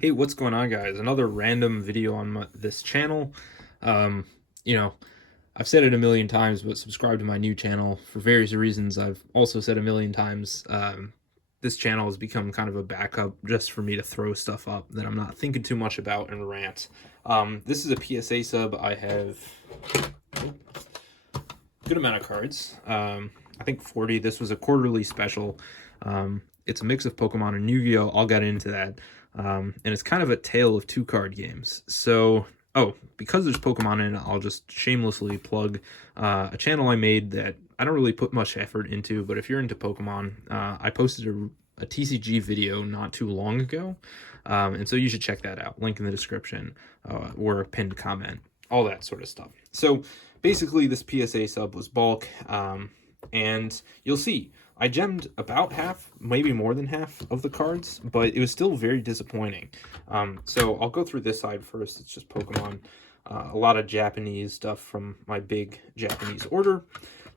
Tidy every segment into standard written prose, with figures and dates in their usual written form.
Hey, what's going on, guys? Another random video on this channel. Um, you know, I've said it a million times, but subscribe to my new channel for various reasons. I've also said a million times, this channel has become kind of a backup just for me to throw stuff up that I'm not thinking too much about and rant. This is a PSA sub. I have a good amount of cards. I think 40. This was a quarterly special. It's a mix of Pokemon and Yu-Gi-Oh! I'll get into that. And it's kind of a tale of two card games. So, because there's Pokemon in it, I'll just shamelessly plug a channel I made that I don't really put much effort into, but if you're into Pokemon, I posted a TCG video not too long ago. And so you should check that out. Link in the description or a pinned comment, all that sort of stuff. So basically, this PSA sub was bulk, and you'll see I gemmed about half, maybe more than half of the cards, but it was still very disappointing. So I'll go through this side first. It's just Pokemon. A lot of Japanese stuff from my big Japanese order.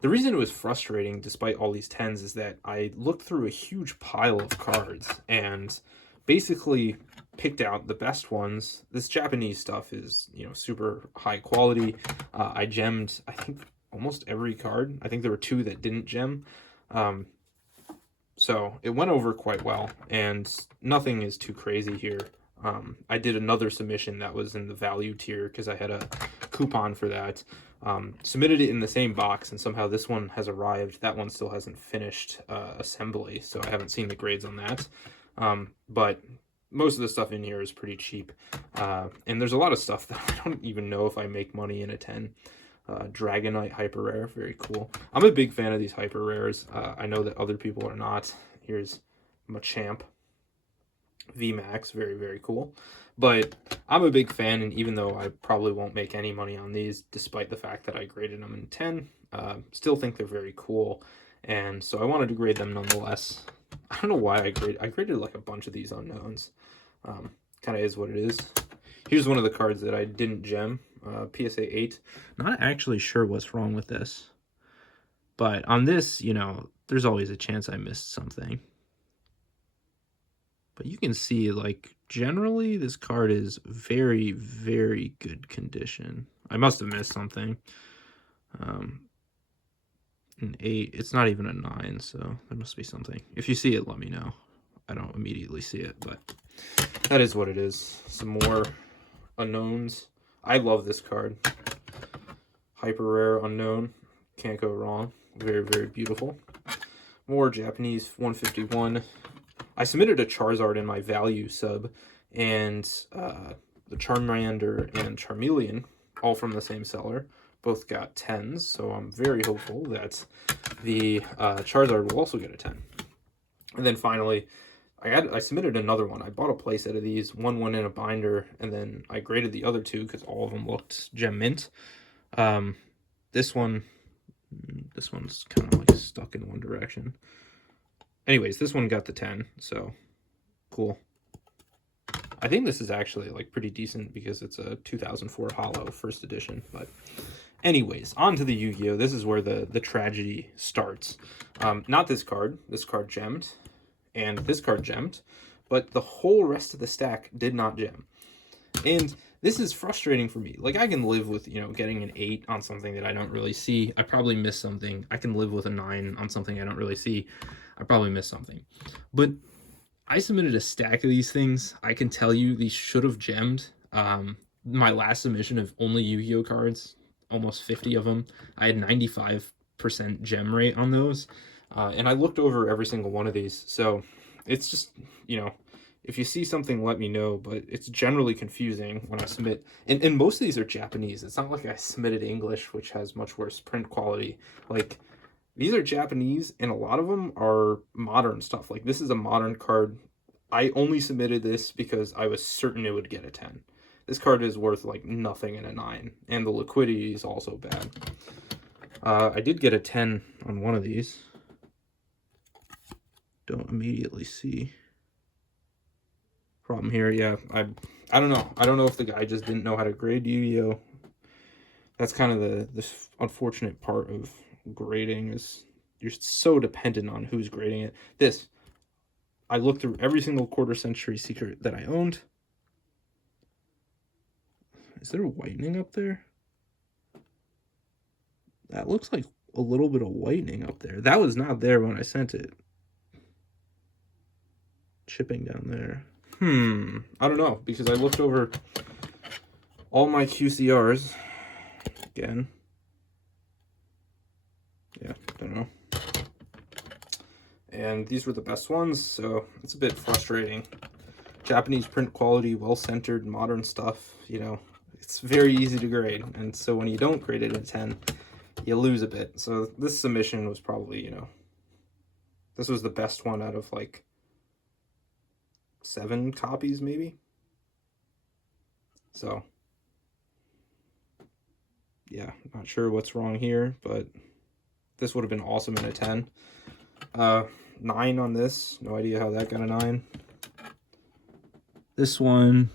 The reason it was frustrating, despite all these 10s, is that I looked through a huge pile of cards and basically picked out the best ones. This Japanese stuff is, super high quality. I gemmed, I think, almost every card. I think there were 2 that didn't gem. So it went over quite well, and nothing is too crazy here. I did another submission that was in the value tier because I had a coupon for that. Submitted it in the same box, and somehow this one has arrived. That one still hasn't finished assembly, so I haven't seen the grades on that. But most of the stuff in here is pretty cheap. And there's a lot of stuff that I don't even know if I make money in a 10. Dragonite hyper rare, very cool. I'm a big fan of these hyper rares. I know that other people are not. Here's Machamp VMAX, very, very cool. But I'm a big fan, and even though I probably won't make any money on these, despite the fact that I graded them in 10, still think they're very cool. And so I wanted to grade them nonetheless. I don't know why I graded like a bunch of these unknowns. Kind of is what it is. Here's one of the cards that I didn't gem, PSA 8. Not actually sure what's wrong with this. But on this, there's always a chance I missed something. But you can see, like, generally this card is very, very good condition. I must have missed something. An 8, it's not even a 9, so there must be something. If you see it, let me know. I don't immediately see it, but that is what it is. Some more unknowns. I love this card. Hyper rare unknown. Can't go wrong. Very, very beautiful. More Japanese 151. I submitted a Charizard in my value sub, and the Charmander and Charmeleon, all from the same seller, both got 10s, so I'm very hopeful that the Charizard will also get a 10. And then finally, I submitted another one. I bought a playset of these. One went in a binder, and then I graded the other 2 because all of them looked gem mint. This one's kind of like stuck in one direction. Anyways, this one got the 10, so cool. I think this is actually like pretty decent because it's a 2004 Holo first edition. But anyways, on to the Yu-Gi-Oh! This is where the tragedy starts. Not this card. This card gemmed. And this card gemmed, but the whole rest of the stack did not gem. And this is frustrating for me. Like, I can live with, getting an 8 on something that I don't really see. I probably missed something. I can live with a 9 on something I don't really see. I probably missed something. But I submitted a stack of these things. I can tell you these should have gemmed. My last submission of only Yu-Gi-Oh cards, almost 50 of them, I had 95% gem rate on those. And I looked over every single one of these, so it's just, if you see something, let me know, but it's generally confusing when I submit, and most of these are Japanese. It's not like I submitted English, which has much worse print quality. Like, these are Japanese, and a lot of them are modern stuff. Like, this is a modern card. I only submitted this because I was certain it would get a 10. This card is worth, like, nothing in a 9, and the liquidity is also bad. I did get a 10 on one of these. Don't immediately see. Problem here, yeah, I don't know. I don't know if the guy just didn't know how to grade Yu-Gi-Oh! That's kind of the unfortunate part of grading, is you're so dependent on who's grading it. I looked through every single quarter century secret that I owned. Is there whitening up there? That looks like a little bit of whitening up there. That was not there when I sent it. Chipping down there. I don't know, because I looked over all my QCRs again. Yeah, don't know. And these were the best ones, so it's a bit frustrating. Japanese print quality, well-centered, modern stuff, you know, it's very easy to grade. And so when you don't grade it at 10, you lose a bit. So this submission was probably, you know, this was the best one out of like 7 copies maybe. So yeah, not sure what's wrong here, but this would have been awesome in a 10. 9 on this, no idea how that got a 9. This one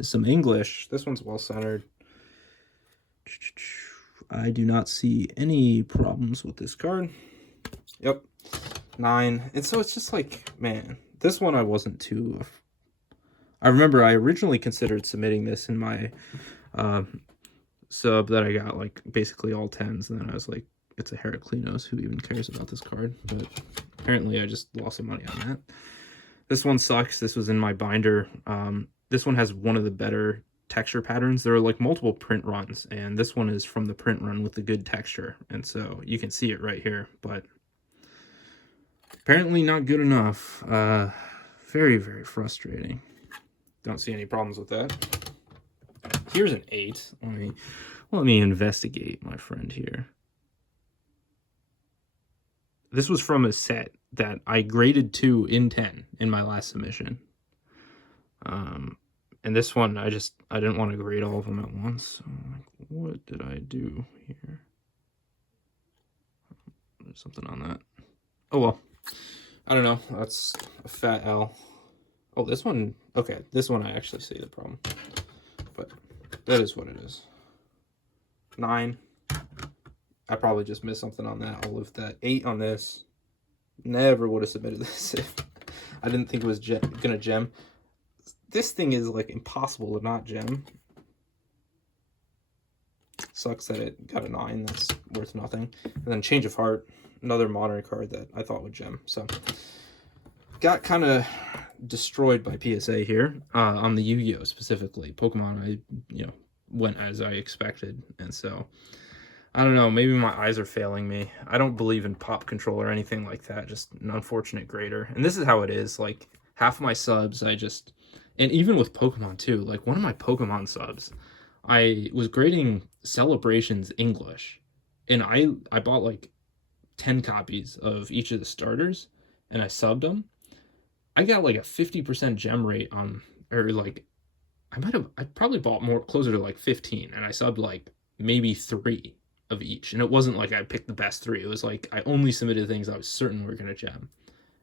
is some English. This one's well centered. I do not see any problems with this card. Yep, 9. And so it's just like, man, this one I wasn't too... I remember I originally considered submitting this in my sub that I got, like, basically all 10s. And then I was like, it's a Heraclinos, who even cares about this card? But apparently I just lost some money on that. This one sucks. This was in my binder. This one has one of the better texture patterns. There are like multiple print runs, and this one is from the print run with the good texture. And so you can see it right here, but apparently not good enough. Very, very frustrating. Don't see any problems with that. Here's an 8. Let me investigate, my friend here. This was from a set that I graded 2 in 10 in my last submission. And this one, I didn't want to grade all of them at once. So, like, what did I do here? There's something on that. Oh, well. I don't know. That's a fat L. Oh, this one. Okay, this one I actually see the problem. But that is what it is. 9. I probably just missed something on that. I'll live with that. 8 on this. Never would have submitted this if I didn't think it was gonna gem. This thing is like impossible to not gem. Sucks that it got a 9. That's worth nothing. And then Change of Heart, another modern card that I thought would gem. So got kind of destroyed by PSA here on the YuGiOh specifically. Pokemon, I went as I expected, and so I don't know. Maybe my eyes are failing me. I don't believe in pop control or anything like that. Just an unfortunate grader. And this is how it is. Like half of my subs, and even with Pokemon too. Like one of my Pokemon subs, I was grading Celebrations English, and I bought like 10 copies of each of the starters, and I subbed them. I got like a 50% gem rate on, or like, I probably bought more, closer to like 15, and I subbed like maybe 3 of each. And it wasn't like I picked the best 3. It was like I only submitted things I was certain were gonna gem.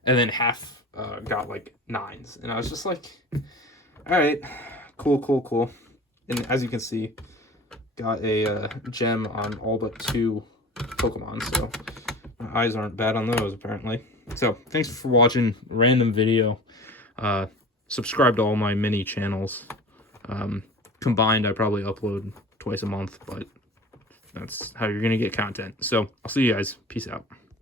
And then half got like 9s. And I was just like, all right, cool. And as you can see, got a gem on all but 2 Pokemon. So my eyes aren't bad on those apparently. So thanks for watching. Random video. Subscribe to all my mini channels. Combined, I probably upload twice a month, but that's how you're gonna get content. So I'll see you guys. Peace out.